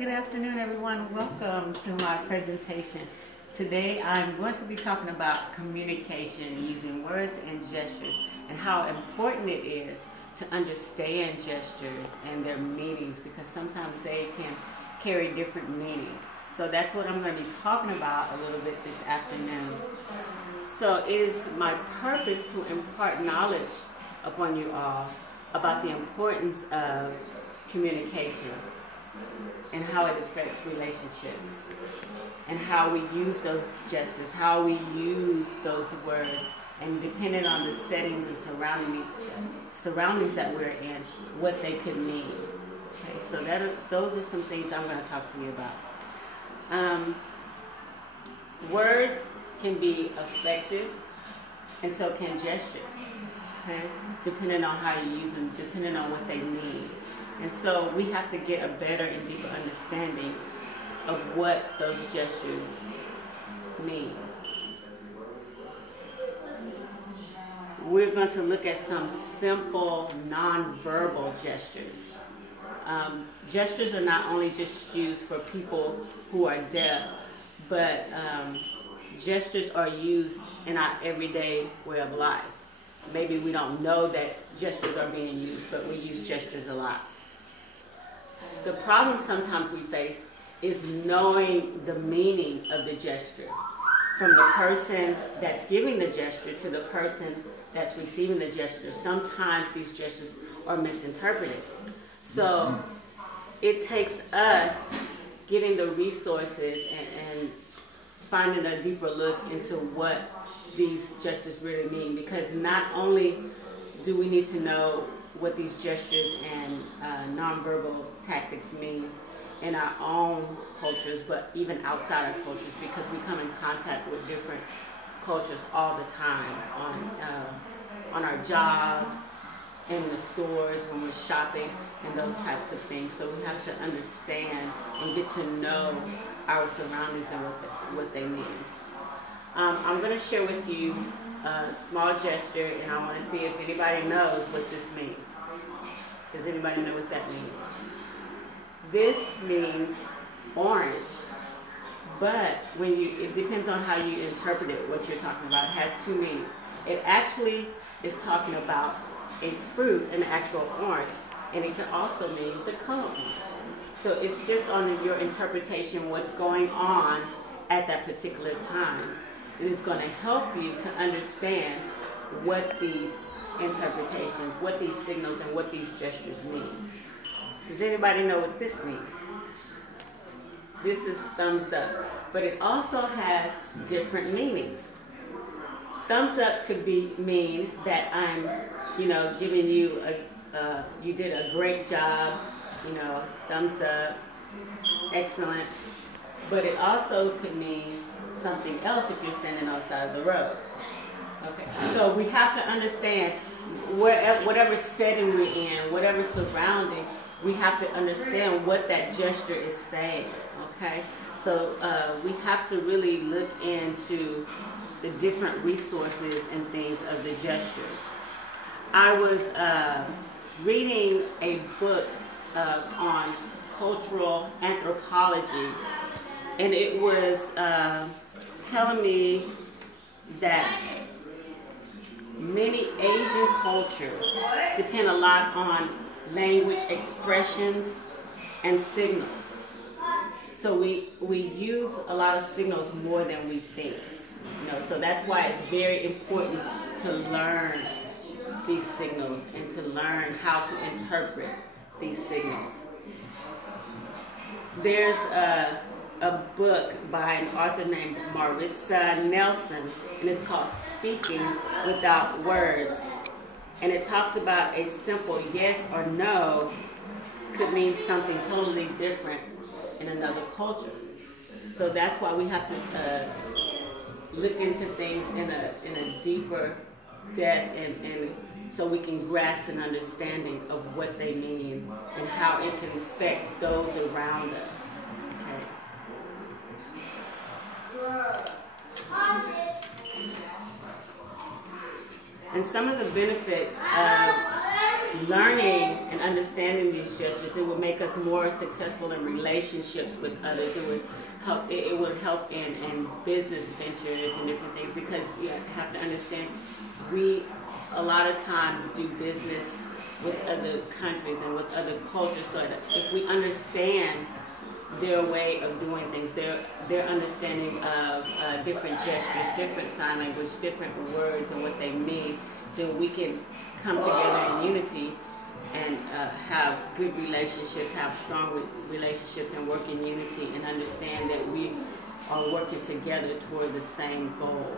Good afternoon, everyone. Welcome to my presentation. Today I'm going to be talking about communication using words and gestures and how important it is to understand gestures and their meanings, because sometimes they can carry different meanings. So that's what I'm going to be talking about a little bit this afternoon. So it is my purpose to impart knowledge upon you all about the importance of communication and how it affects relationships and how we use those gestures, how we use those words, and depending on the settings and surroundings that we're in, what they could mean. Okay, so those are some things I'm going to talk to you about. Words can be effective, and so can gestures, okay? Depending on how you use them, depending on what they mean. And so we have to get a better and deeper understanding of what those gestures mean. We're going to look at some simple nonverbal gestures. Gestures are not only just used for people who are deaf, but gestures are used in our everyday way of life. Maybe we don't know that gestures are being used, but we use gestures a lot. The problem sometimes we face is knowing the meaning of the gesture, from the person that's giving the gesture to the person that's receiving the gesture. Sometimes these gestures are misinterpreted. So it takes us getting the resources and finding a deeper look into what these gestures really mean, because not only do we need to know what these gestures and nonverbal tactics mean in our own cultures, but even outside our cultures, because we come in contact with different cultures all the time on our jobs, in the stores, when we're shopping, and those types of things. So we have to understand and get to know our surroundings and what they mean. I'm going to share with you a small gesture, and I want to see if anybody knows what this means. Does anybody know what that means? This means orange, but it depends on how you interpret it, what you're talking about. It has two meanings. It actually is talking about a fruit, an actual orange, and it can also mean the color orange. So it's just on your interpretation, what's going on at that particular time. It is going to help you to understand what these interpretations, what these signals, and what these gestures mean. Does anybody know what this means? This is thumbs up, but it also has different meanings. Thumbs up could mean that I'm, giving you you did a great job, thumbs up, excellent. But it also could mean something else if you're standing on the side of the road. Okay, so we have to understand whatever setting we're in, whatever surrounding, we have to understand what that gesture is saying. Okay, so we have to really look into the different resources and things of the gestures. I was reading a book on cultural anthropology, and it was telling me that many Asian cultures depend a lot on language expressions and signals. So we use a lot of signals more than we think. So that's why it's very important to learn these signals and to learn how to interpret these signals. There's a book by an author named Maritza Nelson, and it's called Speaking Without Words. And it talks about a simple yes or no could mean something totally different in another culture. So that's why we have to look into things in a deeper depth, and so we can grasp an understanding of what they mean and how it can affect those around us. And some of the benefits of learning and understanding these gestures, it would make us more successful in relationships with others. It would help in business ventures and different things, because you have to understand, we a lot of times do business with other countries and with other cultures, so that if we understand their way of doing things, their understanding of different gestures, different sign language, different words and what they mean, then we can come together in unity and have good relationships, have strong relationships, and work in unity, and understand that we are working together toward the same goal.